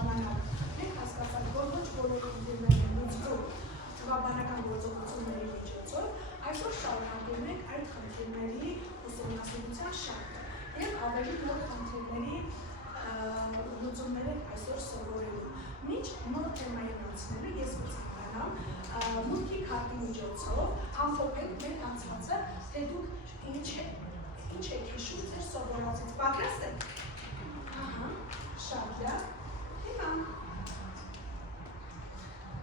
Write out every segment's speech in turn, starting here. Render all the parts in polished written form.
ժամանակ մենք հասկացանք, որ ոչ բոլոր խնդիրները լուծվում թվաբանական գործողությունների միջոցով, այսօր շարունակում ենք այդ խնդիրների ուսումնասիրության շարքը եւ ավելի նոր խնդիրների լուծումներ ենք այսօր սովորելու։ Մինչ նոր թեմային անցնելու ես կցանկանամ մուտքի քարտի միջոցով ամփոփել մեր անցածը, թե դուք ինչ եք հիշում ձեր սովորածից։ Պատրաստ եք։ Ահա, շատ լավ։ Հիմա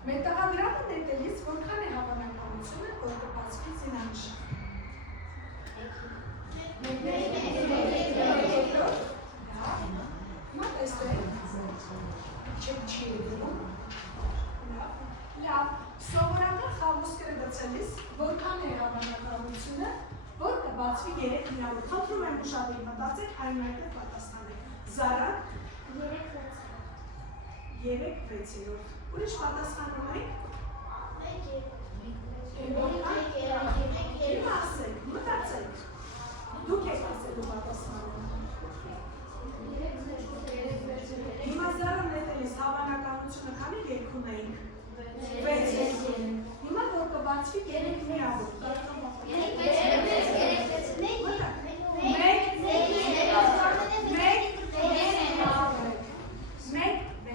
մետաղադրամը նետելիս որքան է հավանականությունը, որ կբացվի զինանշան։ Հիմա տեսեք, չի դնում։ Լավ, սովորական խաղոսկրը գցելիս որքան է հավանականությունը, որ կբացվի 3 միավոր։ Խնդրում եմ ուշադրի մտածեք, այնուհետև պատասխանեք։ Զարա 3/6։ Ուրիշ պատասխանում եք։ Իմ ասեք, մտածեք։ Դուք եք ասելու պատասխանը։ Հիմա Զարա նետելիս հավանականությունը քանի երկում էինք։ 6։ Հիմա որ կբացվի 3 միավոր։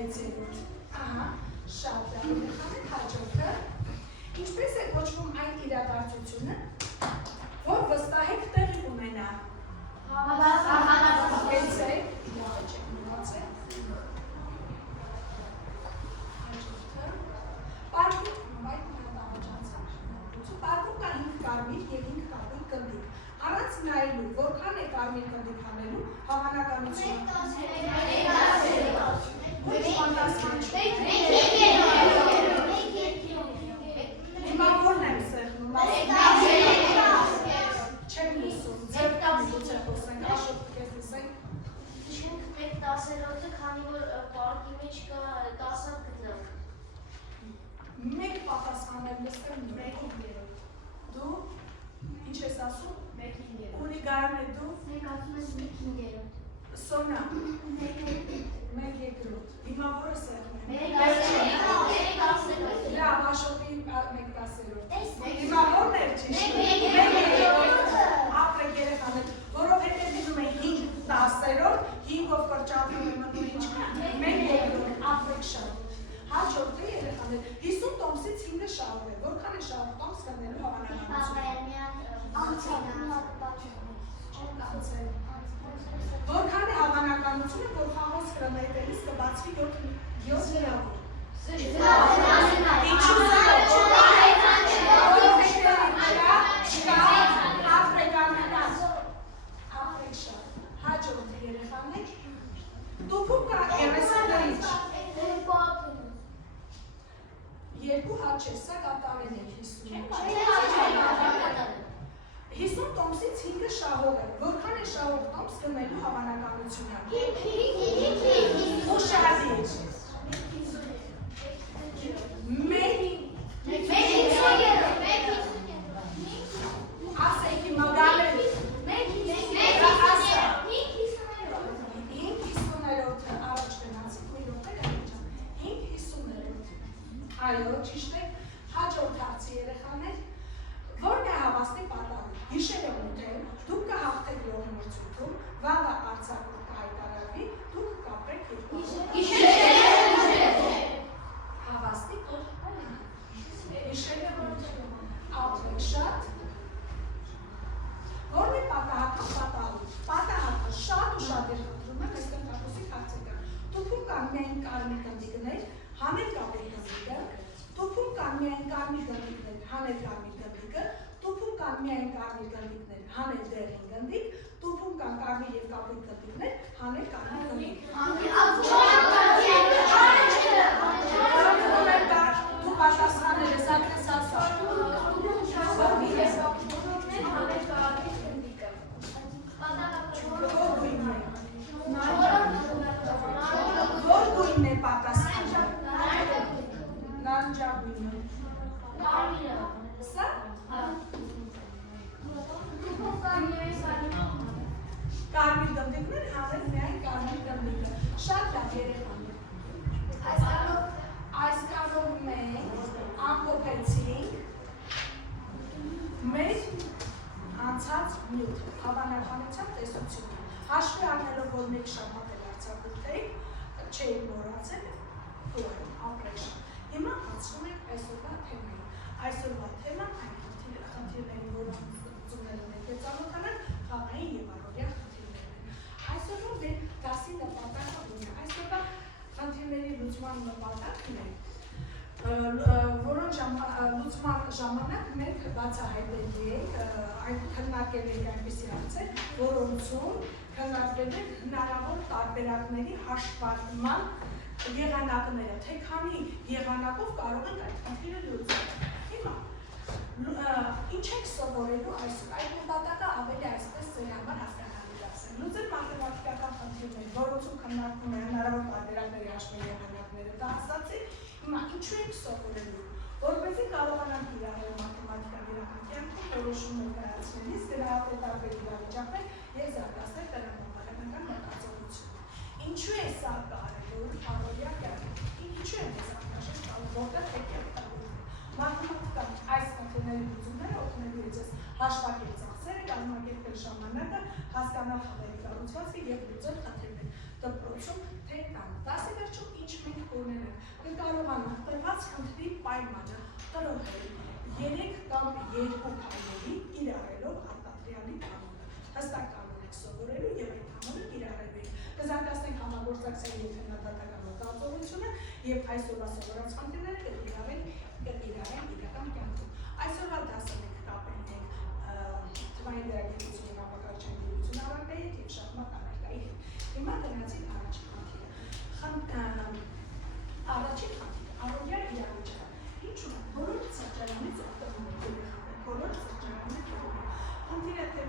1/6։ Ահա, շատ լավ։ Հաջորդը։ Ինչպես է կոչվում այն իրադարձությունը, որ վստահեք տեղի ունենա։ Հավանականություն։ Պարկում կա 5 կարմիր և 5 կապույտ կնդիկ։ Առանց նայելու, որքան է կարմիր կնդիկ անելու հավանականություն։ Ուրիշ պատասխան չէ։ Հիմա որն եմ սեղնում։ Չեմ լսում։ Ձեր տամուց է խոսենք, աշոտ կես լսենք։ Չենք պետք 10-րդը, քանի որ պարկի մեջ կա 10 գտնակ։ Մեկ պատասխանել լսեմ 1/5։ Դու ինչ ես ասում։ 1/5։ Ունի գարն է դու։ Մենք ասում ես 1/5։ Սոնա 1/2։ Հիմա որը սեղմեմ։ 1/10։ Լավ, Աշոտի 1/10։ Հիմա որն էր ճիշտ։ 1/2։ Ապրեք երեխաներ, որովհետև դնում են 5/10, 5-ով կրճատում եմ ու ինչ կա։ 1/2։ Ապրեք շատ։ Հաջորդը երեխաներ 50 տոմսից 5-ը շահով է։ Որքան է շահով տոմս կնելու հավանականությունը։ Որքան է հավանականությունը, որ խաղոսկրը նետելիս կբացվի 7 միավոր։ Ինչու՞ ապրեք շատ։ Հաջորդը երեխաներ տուփում կա 30 Երկու հատ չէ, սա կատարել է 50 տոմսից 5-ը շահով է։ Որքան է շահով տոմս գնելու հավանականությունը։ Ուշադրի։ Ասեք հիմա գալել։ 5/50-ը առաջ գնացիք, մի րոպե ջան։ 5/50-ը։ Այո, ճիշտ է։ Հաջորդ հարցի երեխաներ, որն է հավաստի պատահը։ Հիշել եմ ուտել, դուք կհաղթեք լողնոցույթում, վաղը արձակուրդ կհայտարարվի, դուք կապրեք երկու։ Հավաստի հիշել եմ ուտել, ապրեք շատ։ Որն է պատահական պատահը։ Պատահակը շատ ու շատ էր խնդրում եմ, այստեղ կապոսիկ հարցեկան։ Տուփում կան միայն կարմիր գնդիկներ, հանել կապույտ գնդիկը, տուփում կան միայն կարմիր գնդիկներ, հանել կարմիր գնդիկը, տուփում կան միայն կարմիր գնդիկներ, հանել դեղին գնդիկ, տուփում կան կարմիր և կապույտ գնդիկներ, հանել կարմիր գնդիկ։ Դու պատասխանել ես, ակրես ասա։ Որ գույնն է պատասխանը։ Նարնջագույնը։ Սա։ Կարմիր գնդիկներ հանել միայն կարմիր գնդիկը։ Շատ լավ երեխաներ։ Այս կարող մենք ամփոփեցինք մեր անցած նյութը, հավանականության տեսությունը։ Հաշվի առնելով, որ մեկ շաբաթ էլ արձակուրդեիք, չէի մոռացել, ապրեշան։ Հիմա անցնում ենք այսօրվա թեմային։ Այսօրվա թեման այն խնդիրների, որոնց ծուղները մենք է ծանոթանանք, խաղային և առօրյա խնդիրներն են։ Այսօրվա մեր դասի նպատակը ում է։ Այսօրվա խնդիրների լուծման նպատակն է, որոնց լուծման ժամանակ մենք բացահայտել ենք, քննարկել ենք այնպիսի հարցեր, որոնցում քննարկվել են հնարավոր տարբերակների հաշվառման եղանակները, թե քանի եղանակով կարող ենք այդ խնդիրը լուծել։ Հիմա ինչ եք սովորելու այսօր, այդ նպատակը ավելի այսպես ձեր համար հասկանալի դասել։ Լուծել մաթեմատիկական խնդիրներ, որոնցում քննարկվում է հնարավոր տարբերակների հաշվի եղանակները, դա ասացի։ Հիմա ինչու եք սովորելու, որպեսզի կարողանանք իրարել մաթեմատիկան իրական կյանքում որոշումներ կայացնելիս, գրահատել տարբեր իրավիճակներ և զարգացնել տրամաբանական մտածողությունը։ Ինչու է սա կարևոր առօրյա կյանքում, ինչու է մեզ անհրաժեշտ որտեղ պետք է օգտագործել։ Մաթեմատիկան այս խնդիրների լուծումները օգնելու է ձեզ հաշվարկել ծախսերը, կազմակերպել ժամանակը, հասկանալ խաղերի կառուցվածքը և լուծել խնդիրներ դպրոցում թե տան։ Դասի վերջում ինչ մենք կունենանք, կկարողանանք տրված խնդրի պայմանը տրոհել 3 կամ 2 քայլերի կիրառելով արտադրյալի կանոնը։ Հստակ կանոն եք սովորելու և այդ կանոնը կիրառելու եք։ Կզարգացնենք համագործակցային և քննադատական մտածողությունը և այսօրվա սովորած խնդիրները կկիրառեն իրական կյանքում։ Այսօրվա դասը մենք կապել ենք թվային դերակատարություն և համակարգչային գիտություն առարկայի հետ և շախմատ առարկայի հետ։ Հիմա գնացինք առաջին խնդիրը։ Առաջին խնդիրը առօրյա իրավիճակը։ Ինչու՞մ է, բոլորը սրճարանից օգտվում են երեխաներ, բոլորը սրճարանից օգտվում են։ Խնդիրը թե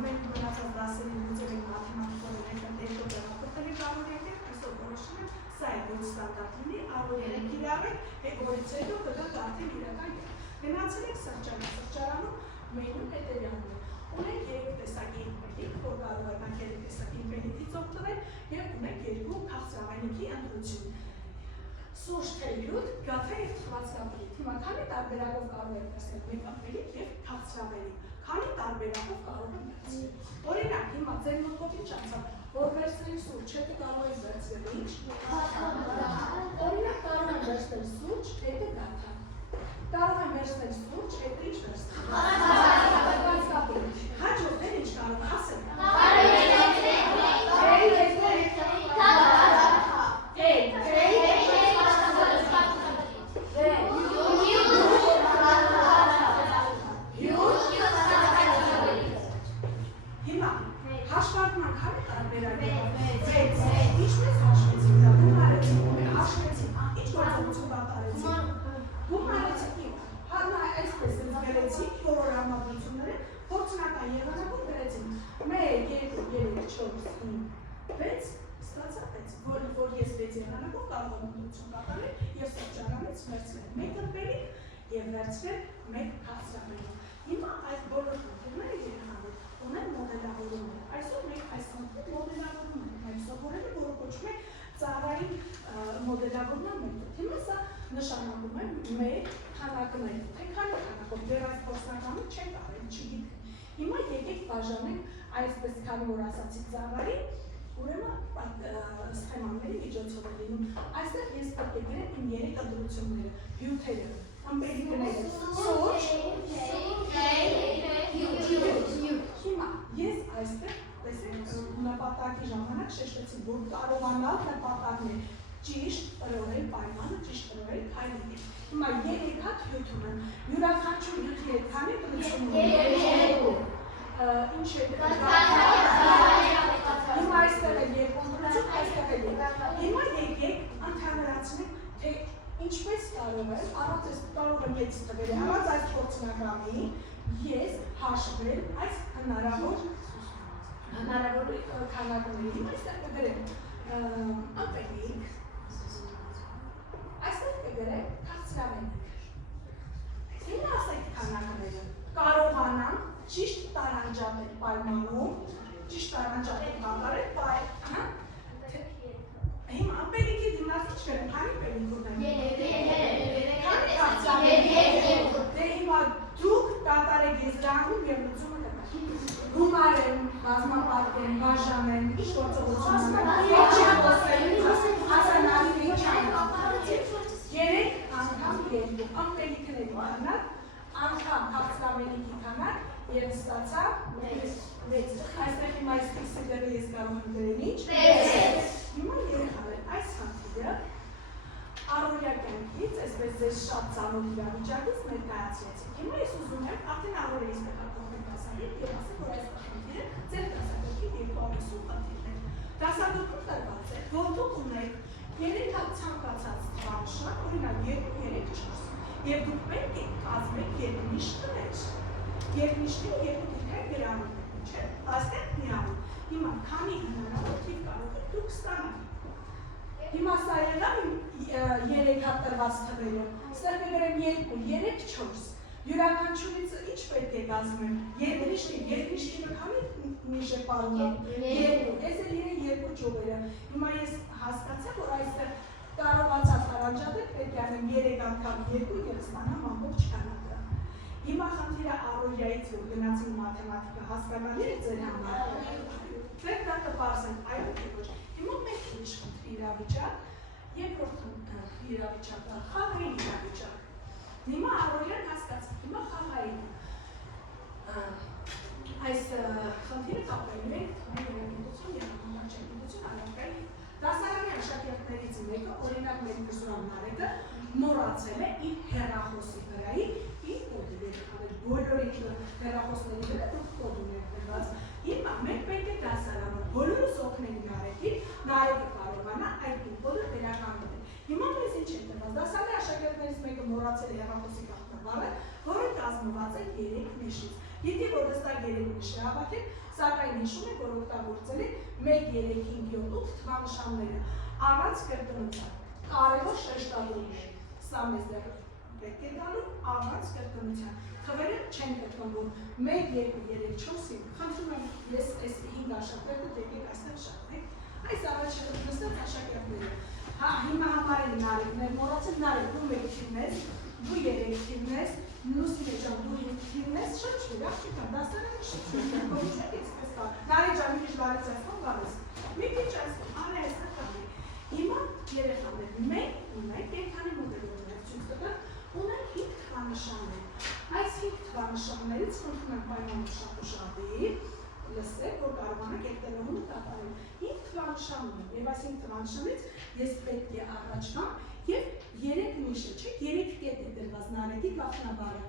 մենք մնացած դասերի լուծել ենք մաթեմատիկորեն երկու տեղափոխել ենք առօրյա կյանք, այսօր որոշում ենք սա է որ ստանդարտ լինի, առօրյա կիրառենք, որից հետո կգանք արդեն իրական կյանք։ Գնացել ենք սրճարան, սրճարանում մենյուն հետևյալն է։ Ունենք 3 տեսակի իմպելիք, որ կարող ենք 3 տեսակի իմպելիքից օգտվել և ունենք 2 քաղցրավենիքի ընտրություն։ Սուրճ թե յուտ, գաթա և թխվածքապելիք։ Հիմա քանի տարբերակով կարող եք տեսնել մեկ ապելիք և քաղցրավենիք, քանի տարբերակով կարող եք վերցնել։ Օրինակ, հիմա ձեր մոտով ինչ անցավ, որ վերցնենք սուրճ, հետո կարող եք վերցնել ինչ։ Օրինակ կարող են վերցնել սուրճ, հետո գաթա։ Կարող են վերցնել սուրճ, հետո ինչ վերցնել։ Հաջորդեն ինչ կարող ասել։ Հիմա հաշվարկման քանի տարբերակ է։ Ինչպես հաշվեցինք, դա գումարեցինք, հաշվեցինք, ինչ գործողություն կատարեցինք։ Գումարեցինք, հանա այսպես գրեցինք բոլոր համադրությունները, փորձնական եղանակով գրեցինք 1, 2, 3, 4, 5, 6, ստացա 6, որ ես 6 եղանակով կարող եմ ընդդրություն կատարել և սրճարանից վերցնել 1 ըմպելիք և վերցնել 1 քաղցրավենիք։ Հիմա այս բոլոր խնդիրները երեխաներ ունեն մոդելավորումներ։ Այսօր մենք այս խնդիրը մոդելավորում ենք սովորելը, որը կոչվում է ծառային մոդելավորման մեթոդ։ Հիմա սա նշանակում է մեր քանակները, թե քանի քանակով դեռ այս փորձնականը չենք արել, չգիտենք։ Հիմա եկեք բաժանենք այսպես, քանի որ ասացի ծառային, ուրեմն սխեմաների միջոցով է լինում։ Այստեղ ես պետք է գրեմ իմ 3 ընտրությունները, հյութերը, ըմպելիքները, սուրճ, հիմա ես այստեղ տեսեք նպատակի ժամանակ շեշտեցի, որ կարողանալ նպատակն է ճիշտ տրոհել պայմանը, ճիշտ տրոհել քայլերը։ Հիմա 3 հատ հյութ ունեմ, յուրաքանչյուր հյութի հետ քանի ընտրություն ունեմ։ Ինչ է հիմա այստեղ է 2 ընտրություն, այստեղ է 2։ Հիմա եկեք ընդհանրացնենք, թե ինչպես կարող է, առանց այս կարող եմ ետ տվել, առանց այս փորձնականի ես հաշվել այս հնարավոր քանակների։ Հիմա այստեղ կգրեմ ըմպելիք, այստեղ կգրեմ քաղցրավենիք։ Հիմա ասեք քանակները, կարողանանք ճիշտ տարանջատել պայմանում, ճիշտ տարանջատել կատարել պայ։ Հիմա ըմպելիքի դիմաց ինչ չեմ, քանի պետք ունեմ։ Դե հիմա դուք կատարեք եզրանկում եւ լուծումը կտա։ Գումարեն, բազմապատկեն, բաժանեն, ինչ գործողություն Երեք անգամ երկու, ամպելիքների քանակ, անգամ հաղթրավենիքի քանակ եւ ստացա 6։ Այստեղ հիմա այս ֆիքսը գրել ես կարող եմ գրել ինչ։ Հիմա երեխաներ, այս խնդիրը առօրյա կյանքից, այսպես ձեզ շատ ծանոթ իրավիճակից ներկայացրեցիք։ Հիմա ես ուզում եմ արդեն առօրյա իսպետակողներ դասարել եւ ասեմ, որ այս խնդիրը ձեր դասագրքի երկու ամիսում խնդիրն է։ Դասագրքում տրված է, որ դուք ունեք 3 հատ ցանկացած թվանշան, օրինակ 2, 3, 4, եւ դուք պետք է կազմեք երկնիշ տներ։ Երկնիշները երկու դիրքեր գրառում են, չէ՞։ Այստեղ միանում։ Հիմա քանի հնարավոր թիվ կարող եք դուք ստանալ։ Հիմա սա եղավ 3 հատ տրված թվերը։ Ստեղ կգրեմ 2, 3, 4։ Յուրաքանչյուրից ինչ պետք է կազմեմ։ Երկնիշները քանի նիշ է պարունում։ 2։ Այս էլ իրեն երկու ճյուղերը։ Հիմա ես հասկացա, որ այստեղ կարողացա տարանջատել, պետք է անեմ 3 անգամ 2 եւ ստանամ ամբողջ քանակը։ Հիմա խնդիրը առօրյայից որ գնացին մաթեմատիկա հասկանալի է ձեր համար։ Պետք է կպարզենք, այո թե ոչ։ Հիմա մեկ ուրիշ խնդրի իրավիճակ, երկրորդ իրավիճակը խաղային իրավիճակ։ Հիմա առօրյան հասկացանք, հիմա խաղային։ Այս խնդիրը կապելու ենք երևույթություն եւ համաճարակություն առարկայի դասարանի աշակերտներից մեկը, օրինակ մեր Մուսրան Նարեկը մոռացել է իր հեռախոսի վրայի իր կոդը վերցնել։ Բոլորի հեռախոսների վրա դուք կոդ ունեք դրված։ Հիմա մենք պետք է դասարանը բոլորս օգնենք Նարեկին, Նարեկը կարողանա այդ կոդը վերականգնել։ Հիմա մեզ ինչ է տրված։ Դասարանի աշակերտներից մեկը մոռացել է հեռախոսի գաղտնաբառը, որը կազմված է 3 նիշից։ Եթե որ հստակ 3 նիշ հավաքեք, սակայն հիշում եք, որ օգտագործել եք 1, 3, 5, 7, 8 թվանշանները առանց կրկնության։ Կարևոր շեշտադրում է։ Սա մեզ դեռ պետք է գալու առանց կրկնության։ Թվերը չեն կրկնվում 1, 2, 3, 4-ին։ Խնդրում եմ ես այս 5 աշակերտը եկեք այստեղ շարժեք։ Այս առաջին նստած աշակերտները։ Հա, հիմա համարել Նարեկներ, մոռացել Նարեկ, դու 1 թիվն ես, դու 3 թիվն ես, Լուսինե ջան, դու 5 թիվն ես, շրջվիր, աղջիկան, դասարանը շրջվիր, կողմուչեք այսպես կար։ Նարեկ ջան, մի քիչ բարեց այսքան գալիս։ Մի քիչ այսքան, արի այսքան կանի։ Հիմա երեխաներ, մենք ունենք, ենքանի մոդելորներ ցույց տվեք, ունենք 5 թվանշաններ։ Այս 5 թվանշաններից խնդրում եմ պայման ուշադրի, լսեք, որ կարողանաք եկտերողում կատարել։ 5 թվանշան ունեմ, եւ այս 5 թվանշանից ես պետք է առաջ գամ եւ 3 նիշը, չէ՞, 3 կետ է դրված Նարեկի գաղտնաբառը։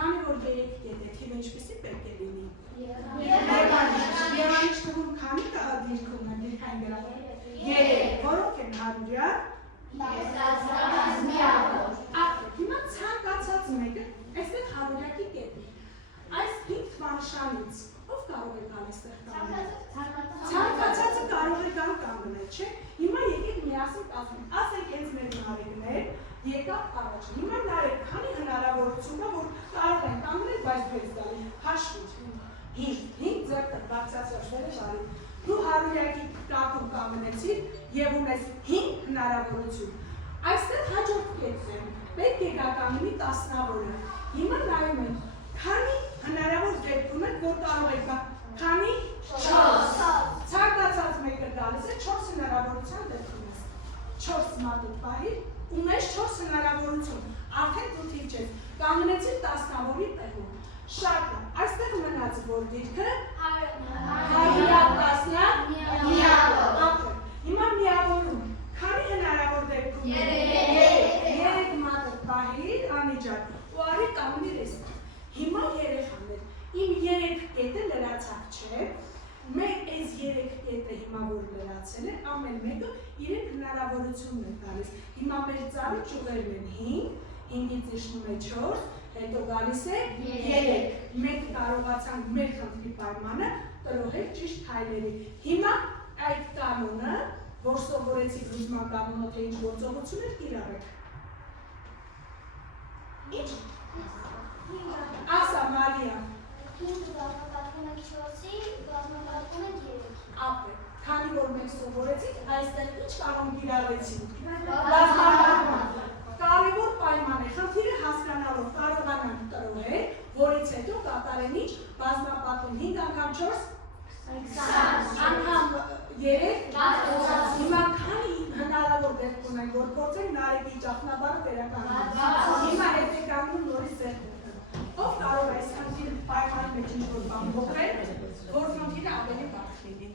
Քանի որ 3 կետ է, թիվը ինչպեսի պետք է լինի։ Երանիշ թվում քանի դիրք ունեն, դիրքային գրավում։ 3, որոնք են 100 Հիմա ցանկացած մեկը, այստեղ 100-յակի կետ է։ Այս 5 թվանշանից ով կարող է գալ այստեղ կանգնել։ Ցանկացածը կարող է գալ կանգնել, չէ՞։ Հիմա եկեք միասին կազմենք, ասենք հենց մեր Նարեկներ եկավ առաջ։ Հիմա Նարեկ, քանի հնարավորություն կա, որ կարող են կանգնել, բայց դու ես գալի, հաշվիր։ 5 ձեռքը բարձրացրած վարի։ Դու 100-յակի կապում կանգնեցիր եւ ունես 5 հնարավորություն։ Այստեղ հաջորդ կետն է, պետք է գա կանգնի 10-ավորը։ Հիմա նայում ենք, քանի հնարավոր դեպք ունենք, որ կարող եք գա, քանի 4։ Ցանկացած մեկը գալիս է 4 հնարավորության դեպք ունես։ 4 մատուկ պահիր, ունես 4 հնարավորություն, արդեն դու թիվ չես, կանգնեցիր 10-ավորի տեղում։ Շատ է, այստեղ մնաց որ դիրքը 110 Հիմա միավորում, քանի հնարավոր դեպք ունենք։ 3 մատուկ պահիր, անիջար, ու արի կանգնիր էստեղ։ Հիմա երեխաներ, իմ 3 կետը լրացակ չէ, մեկ այս 3 կետը հիմա որ լրացել է, ամեն մեկը իրեն հնարավորությունն է տալիս։ Հիմա մեր ծառի ճյուղերն են 5-ից իջնում է 4, հետո գալիս է 3։ Մենք կարողացանք մեր խնդրի պայմանը տրոհել ճիշտ քայլերի։ Հիմա այդ կանոնը, որ սովորեցիք լուծման կանոնը, թե ինչ գործողություններ կիրառեք։ Ինչ։ Ասա Մարիա։ 5 գազմապատկում ենք 4-ի, գազմապատկում ենք 3-ի։ Ապե, քանի որ մենք սովորեցինք, այստեղ ինչ կանոն կիրառեցինք։ Բազմակարգման։ Կարևոր պայման է, խնդիրը հասկանալով կարողանանք տրոհել, որից հետո կատարեն ինչ բազմապատում 5 անգամ 4 անգամ 3 հիմա քանի հնարավոր դեպք ունենք, որ փորձենք Նարեկի ճախնաբարը վերականգնել։ Հիմա հետ է կանգնում նորից ձեռքը։ Ով կարող է այս խնդիրը պայմանի մեջ ինչ-որ բան փոխել, որ խնդիրը ավելի բարդ լինի։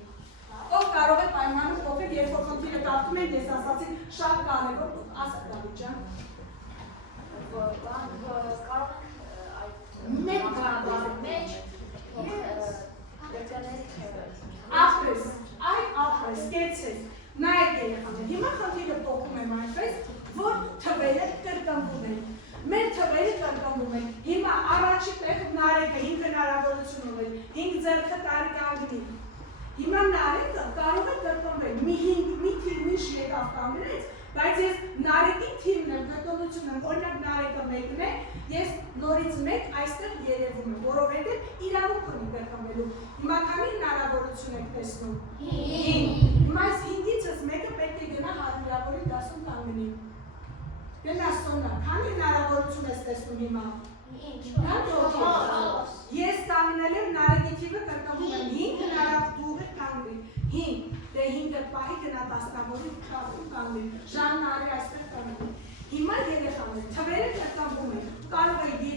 Ով կարող է պայմանը փոխել, երբ որ խնդիրը կարդում ենք, ես ասացի շատ կարևոր, ասա Դավիթ ջան։ Մեկ բառի մեջ Ապրես, այ ապրես, կեցեք, նայեք երեխաներ, հիմա խնդիրը փոխում եմ այնպես, որ թվերը կրկնվում են, մեր թվերը կրկնվում են, հիմա առաջի տեղ Նարեկը 5 հնարավորություն ուներ, 5 ձեռքը տարեկանգնի, հիմա Նարեկը կարող է կրկնվել, մի թիվն ինչ եկավ կանգնեց, բայց ես Նարեկի թիվն եմ, կրկնություն եմ, օրինակ Նարեկը մեկն է, ես նորից մեկ այստեղ երևում եմ, որովհետև իրավունք ունի կրկնվելու։ Հիմա քանի հնարավորություն եք տեսնում։ 5։ Հիմա այս 5-ից մեկը պետք է գնա հարյուրավորի 10 կանգնի։ Գնա Սոնա, քանի հնարավորություն ես տեսնում հիմա։ 5։ Ես կանգնել եմ Նարեկի թիվը կրկնվում եմ 5 հնարավոր կանգնի։ 5։ Դե 5-ը պահի գնա 10-ավորի կանգնի։ Ժանն արի այստեղ կանգնի։ Հիմա երեխաներ, թվերը կրկնվում են, կարող է 3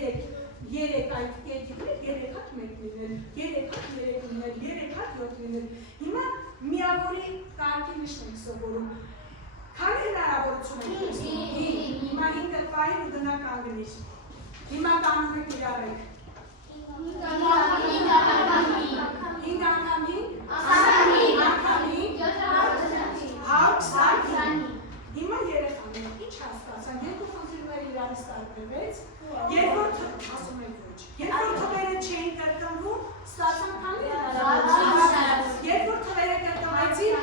այդ կետիկներ, 3 հատ 1 լինել, 3 հատ 3 լինել, 3 հատ 7 լինել։ Հիմա միավորի կարգի նշն ենք սովորում։ Քանի հնարավորություն ենք տեսնում։ 5։ Հիմա 5-ը պահի ու գնա կանգնիր։ Հիմա կանոնը կիրառեք։ 5 անգամ 5 Հիմա երեխաները ինչ հասկացան, երկու խնդիրները իրարից տարբերվեց, երբ որ ասում եք ոչ, երբ որ թվերը չէին կրկնվում, ստացան քանի հնարավորություն, երբ որ թվերը կրկնվեցին,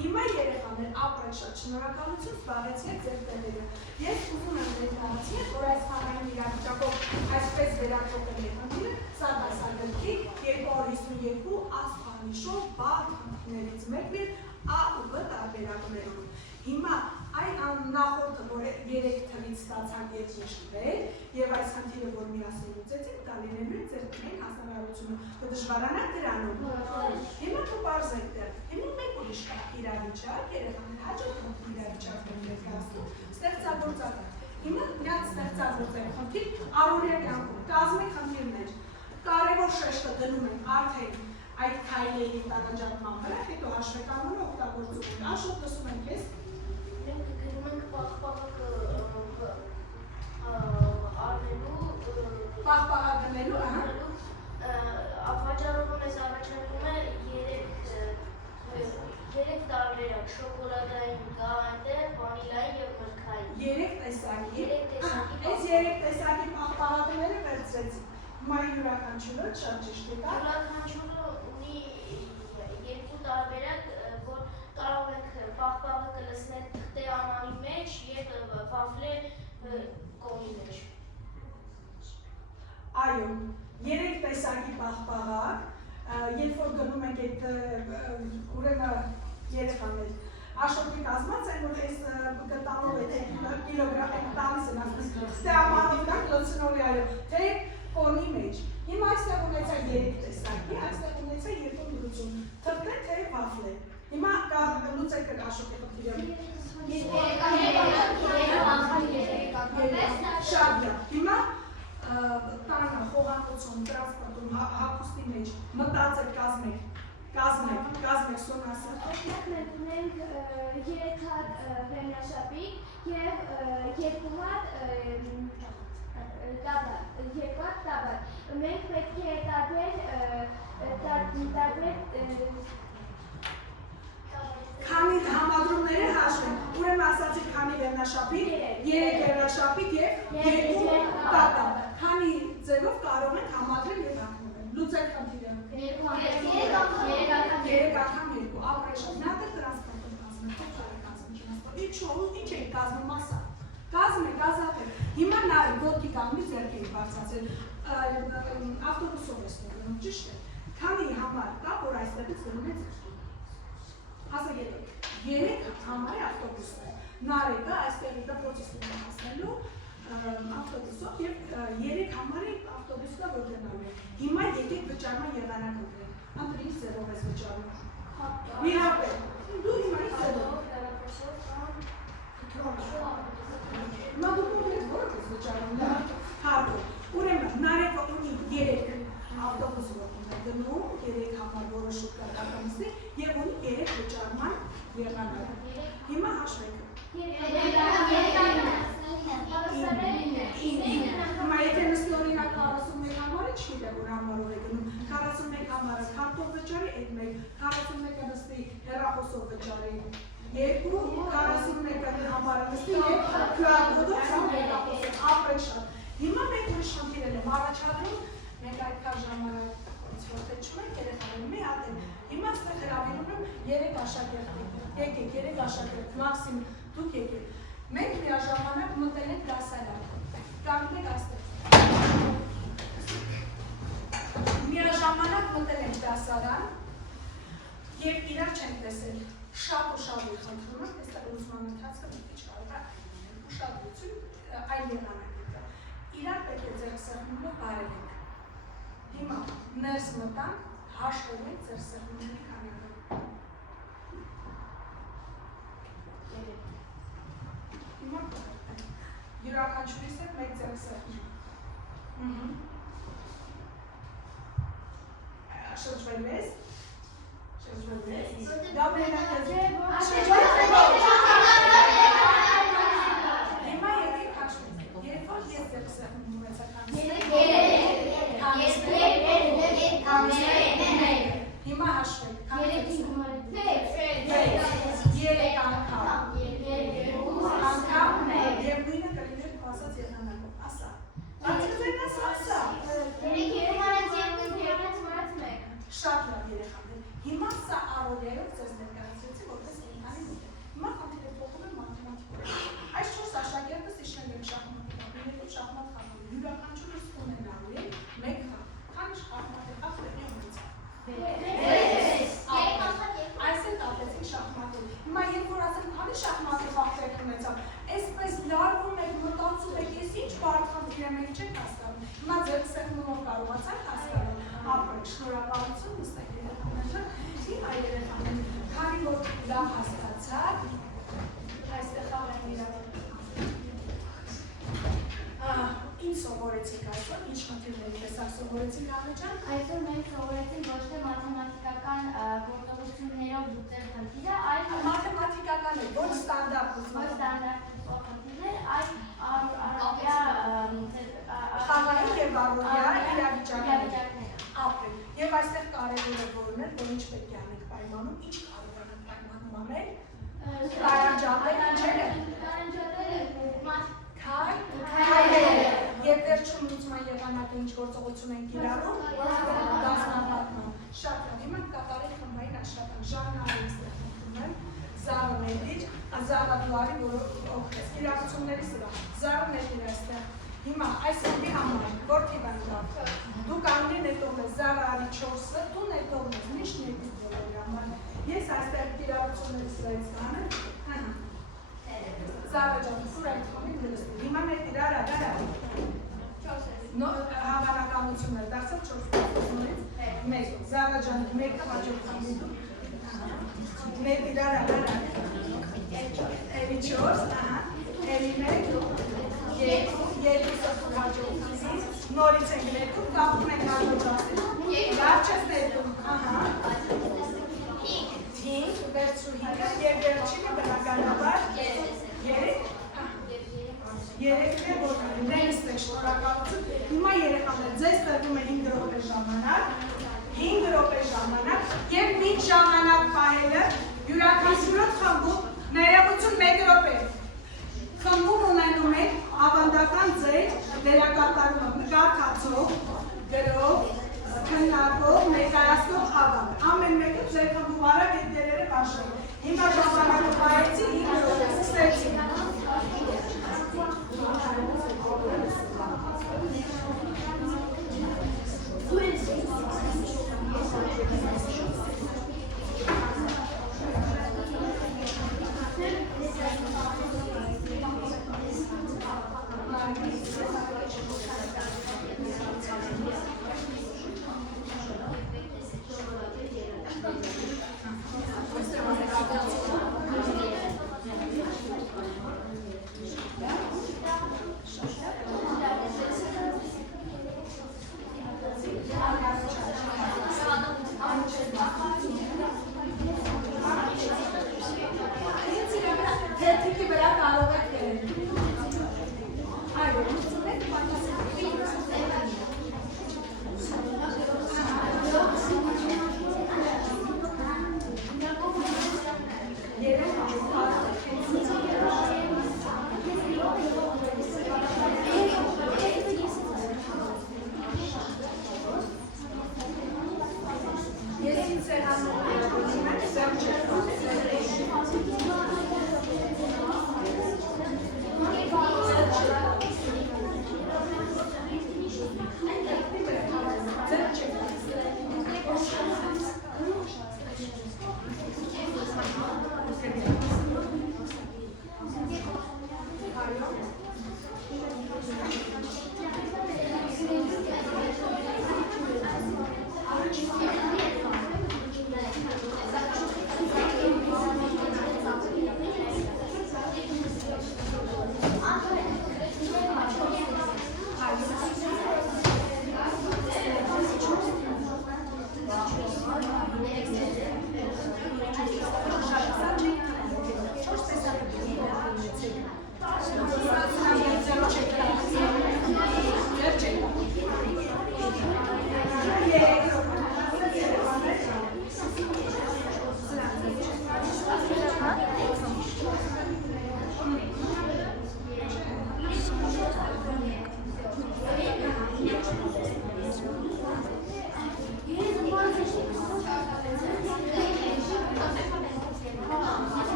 հիմա երեխաներ ապրեն շատ շնորհակալություն, զբաղեցրեք ձեր տեղերը։ Ես ուզում եմ ներկայացնել, որ այս հանրային իրավիճակով այսպես վերափոխել է խնդիրը, սա դասագրքի 252 աստղանիշով բարդ խնդիրներից մեկն է A ու B տարբերակներում։ Հիմա այն նախորդը, որ 3 թվից ստացանք եւ շշտվել, եւ այս խնդիրը, որ միասին լուծեցինք, դա լինելու է ձեր տնային հասարակությունը, կդժվարանաք դրանով։ Հիմա դու բարձր դեռ, հիմա մեկ ուրիշ իրավիճակ, երեխաներ հաջորդ իրավիճակներ ներկայացնում, ստեղծագործական։ Հիմա միած ստեղծագործել խնդիր առօրյա կյանքում, կազմեք խնդիրներ, կարևոր շեշտը դնում ենք արդեն այդ քայլերի տանջատման վրա, հետո հաշվետվությունը օգտագործում ենք։ Աշոտ լսում ենք ես։ Մենք գրում ենք պահպաղակը արվելու, պահպաղագնելու, ապաճառումը մեզ առաջարկում է 3 տարբերակ, շոկոլադային, կա այնտեղ, վանիլային և մրգային։ 3 տեսակի։ Այս 3 տեսակի պահպաղագները վերցրեցինք։ Հիմա յուրաքանչյուրը շատ ճիշտ է, կա։ Յուրաքանչյուրը ունի 2 տարբերակ, որ կարող ենք պահպաղակը լցնել թղթե ամանի մեջ և վաֆլե կոմի մեջ։ Այո, 3 տեսակի պահպաղակ, երբ որ գնում ենք այդ ուրեմն երեխաներ, Աշոտի կազմած են, որ այս գտանով է կիլոգրամ է տալիս են ասում, ստե ամանով կակ լցնովի այո, թե կոնի մեջ։ Հիմա այստեղ ունեցա 3 տեսակի, այստեղ ունեցա 2 դրություն, թղթե թե վաֆլե։ Հիմա լուծեք Աշոտի խնդիրը։ Շատ լավ։ Հիմա տանը, խոհանոցում, տրանսպորտում, հագուստի մեջ մտածեք, կազմեք Սոնասը։ Մենք ունենք 3 հատ վերնաշապիկ և 2 հատ տաբար։ Մենք պետք է տարբեր Քանի համադրումները հաշվենք, ուրեմն ասացիք քանի վերնաշապիկ, 3 վերնաշապիկ և 2 տատար։ Քանի ձևով կարող ենք համադրել և հագնել։ Լուծեք խնդիրը։ 3 անգամ 2, ապրեշտ, նա դեր տրանսպորտով կազմեք, ինչու, ինչ ենք կազմում մասա, կազմեք, ազատեք, հիմա նարեք, ոտքի կանգնի ձերք ենք բարձացել, ավտոբուսով ես նորնում, ճիշտ է, քանի համար կա, որ այս այստեղից գնում է ձեր։ Ասա եկեք, 3 համարի ավտոբուսն է։ Նարեկը այստեղի դպրոցից տուն հասնելու ավտոբուսով եւ 3 համարի ավտոբուսը որ գնալու է։ Հիմա եկեք վճարման եղանակ ընտրենք։ Ընտրի ձևով ես վճարում։ Միապե։ Դու հիմա ի ձևով։ Նա դու ո՞ր որը ես վճարում։ Հարկը։ Ուրեմն Նարեկը ունի 3 ավտոբուս որ գնում 3 համար որոշում կատարումի եւ ունի 3 վճարման եղանակ։ Հիմա հաշվեք։ Հիմա եթե նստի օրինակ 41 համարը չգիտեմ որ համարով է գնում 41 համարը քարտով վճարի այդ մեկ 41-ը նստի հեռախոսով վճարի 2 41-ը համարը նստի եւ QR-կոդով հեռախոսով ապրեք շատ։ Հիմա մենք ուրիշ խնդիր եմ առաջադրում մենք այդքան ժամանակ ոնց երեխաները մի հատ են։ Հիմա ստեղ հրավիրում եմ 3 աշակերտի։ Եկեք 3 աշակերտ, մաքսիմում դուք եկեք։ Մենք միաժամանակ մտել ենք դասարան։ Կանգնեք այստեղ։ Միաժամանակ մտել ենք դասարան եւ իրար չենք տեսել։ Շատ ուշադրություն խնդրում եմ, այստեղ ուսման ընթացքը մի քիչ կարող է ուշադրություն այլ եղանակի կա։ Իրար պետք է ձեր սեղմումը բարել ենք։ Հիմա ներս մտանք, հաշվում ենք ձեր սեղմումների քանակը։ Հիմա յուրաքանչյուրիս հետ մեկ ձեր սեղմում։ Շրջվել ես։ Դա մենակ է։ Հիմա եկեք հաշվենք։ Երբ որ ես ձեր սեղմում ունեցա Հիմա հաշվենք։ 3 անգամ։ Եվ նույնը կլիներ ասած եղանակով։ Ասա։ Ացիքներն ասա։ Շատ լավ երեխաներ։ Հիմա սա առօրյայով ձեզ ներկայացրեցի որպես ինքանի մոտ։ Հիմա խնդիրը փոխում եմ մաթեմատիկայով։ Այս 4 աշակերտս իշխել են շախմատի շախմատ խաղում։ Յուրաքանչյուրս ունենալու է 1 խաղ։ Քանի շախմատի խաղ պետք է ունեցա։ Այս էլ տապեցին շախմատը։ Հիմա երբ որ ասեմ քանի շախմատի խաղ պետք ունեցա, այսպես լարվում եք, մտածում եք, ես ինչ բարդ խնդիր եմ, եք չեք հասկանում։ Հիմա ձեր սեղմումով կարողացաք հասկանալ։ Ապրեք, շնորհակալություն նստեք երեխաները։ Հիմա երեխաներ, քանի որ լավ հասկացաք, այստեղ խաղային իրար։ Ինչ սովորեցիք այսօր, ինչ խնդիրների տեսակ սովորեցիք Աննա։ Այսօր մենք սովորեցինք ոչ թե մաթեմատիկական գործողություններով լուծել խնդիրը, այլ մաթեմատիկական է, ոչ ստանդարտ խնդիրներ, այլ առօրյա խաղային եւ առօրյա իրավիճակներ։ Ապրեք։ Եվ այստեղ կարևոր է որն է, որ ինչ պետք է անենք պայմանում, ինչ կարող ենք պայմանում անել։ Տարանջատել, քայլել։ Եվ վերջում լուծման եղանակը ինչ գործողություն ենք իրարում, դասնապատման։ Շատ լավ, հիմա կատարել խմբային աշխատանք, Ժաննա այստեղ խնդրում եմ, Զարը ներդիր, Զարը դու արի, որ օգնես, իրավությունների սրա, Զարը ներդիր այստեղ։ Հիմա այս խմբի համար, որ թիվան լավ, դու կանգնի նետողնես, Զարը արի 4-ը, դու նետողնես, միշտ ներդիր բոլորի համար։ Ես այստեղ իրավությունների սրայից կանեմ, Զարը ջան, սուր այդ խմբին դրստի, հիմա ներդիր արա, հավանականություն է, դարձավ 4-ից մեկ, Զարը ջան, մեկը հաջող խմբի դու, ներդիր արա, էլի 4, էլի մեկ, երկուսը հաջողությունից, նորից ենք ներդում, կապում ենք հաջողացին, լավ չես ներդում, հինգ, վերցու հինգը, և վերջինը բնականաբար, երեքն է որ նենստ է շնորհակալություն, հիմա երեխաներ, ձեզ տրվում է 5 րոպե ժամանակ, և մինչ ժամանակ պահելը, յուրաքանչյուրով խմբում, ներողություն 1 րոպե, խմբում ունենում եք ավանդական ձեր դերակատարումը կարգացող, գրող, քննարկող, ներկայացնող ավանդ։ Ամեն մեկը ձեր խմբում արագ այդ դերերը բաշխել։ Հիմա ժամանակը պահեցի 5 րոպե, սկսեցի։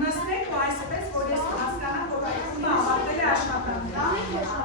Նստեք ու այսպես, որ ես հասկանամ, որ այդ խումբը ավարտել է աշխատանքը։